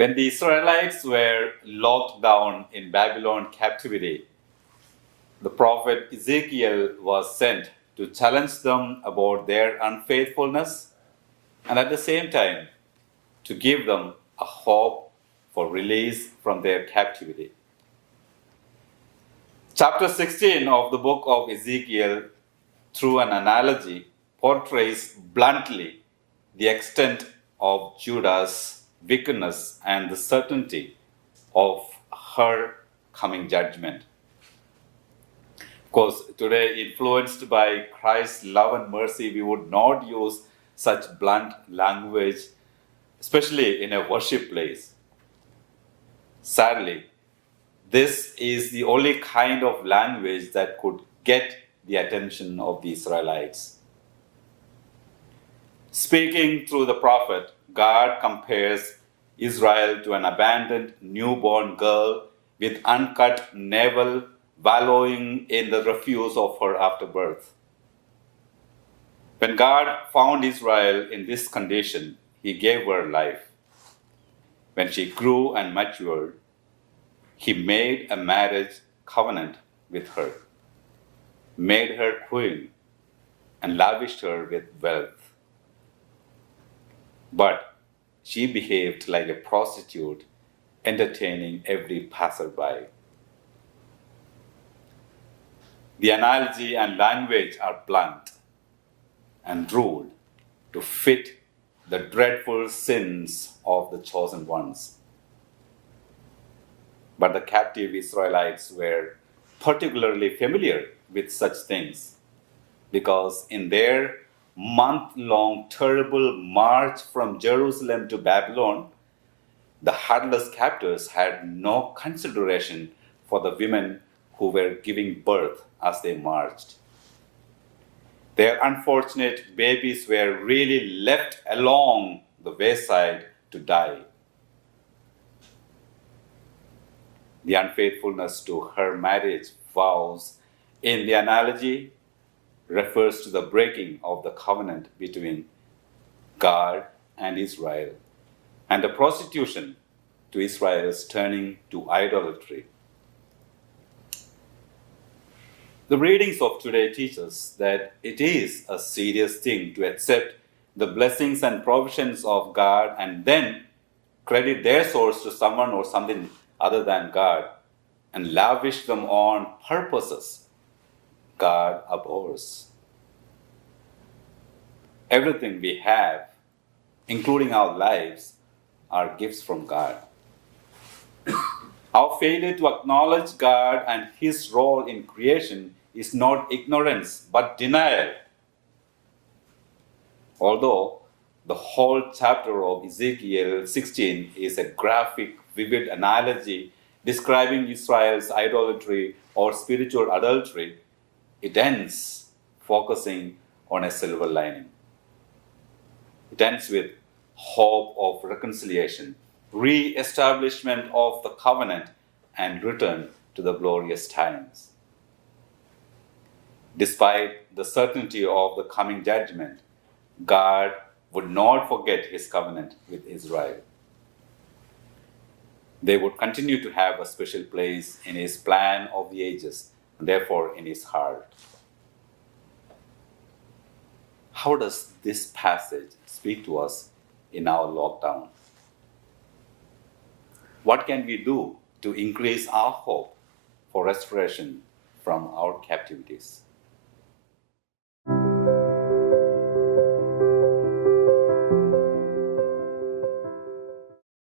When the Israelites were locked down in Babylon captivity, the prophet Ezekiel was sent to challenge them about their unfaithfulness and at the same time to give them a hope for release from their captivity. Chapter 16 of the book of Ezekiel, through an analogy, portrays bluntly the extent of Judah's wickedness and the certainty of her coming judgment. Of course, today, influenced by Christ's love and mercy, we would not use such blunt language, especially in a worship place. Sadly, this is the only kind of language that could get the attention of the Israelites. Speaking through the prophet, God compares Israel to an abandoned newborn girl with uncut navel wallowing in the refuse of her afterbirth. When God found Israel in this condition, he gave her life. When she grew and matured, he made a marriage covenant with her, made her queen, and lavished her with wealth. But she behaved like a prostitute, entertaining every passerby. The analogy and language are blunt and ruled to fit the dreadful sins of the chosen ones. But the captive Israelites were particularly familiar with such things because in their month-long terrible march from Jerusalem to Babylon, the heartless captors had no consideration for the women who were giving birth as they marched. Their unfortunate babies were really left along the wayside to die. The unfaithfulness to her marriage vows in the analogy refers to the breaking of the covenant between God and Israel, and the prostitution to Israel's turning to idolatry. The readings of today teach us that it is a serious thing to accept the blessings and provisions of God and then credit their source to someone or something other than God and lavish them on purposes God abhors. Everything we have, including our lives, are gifts from God. Our failure to acknowledge God and His role in creation is not ignorance but denial. Although the whole chapter of Ezekiel 16 is a graphic, vivid analogy describing Israel's idolatry or spiritual adultery, it ends focusing on a silver lining. It ends with hope of reconciliation, re-establishment of the covenant, and return to the glorious times. Despite the certainty of the coming judgment, God would not forget his covenant with Israel. They would continue to have a special place in his plan of the ages, and therefore in his heart. How does this passage speak to us in our lockdown? What can we do to increase our hope for restoration from our captivities?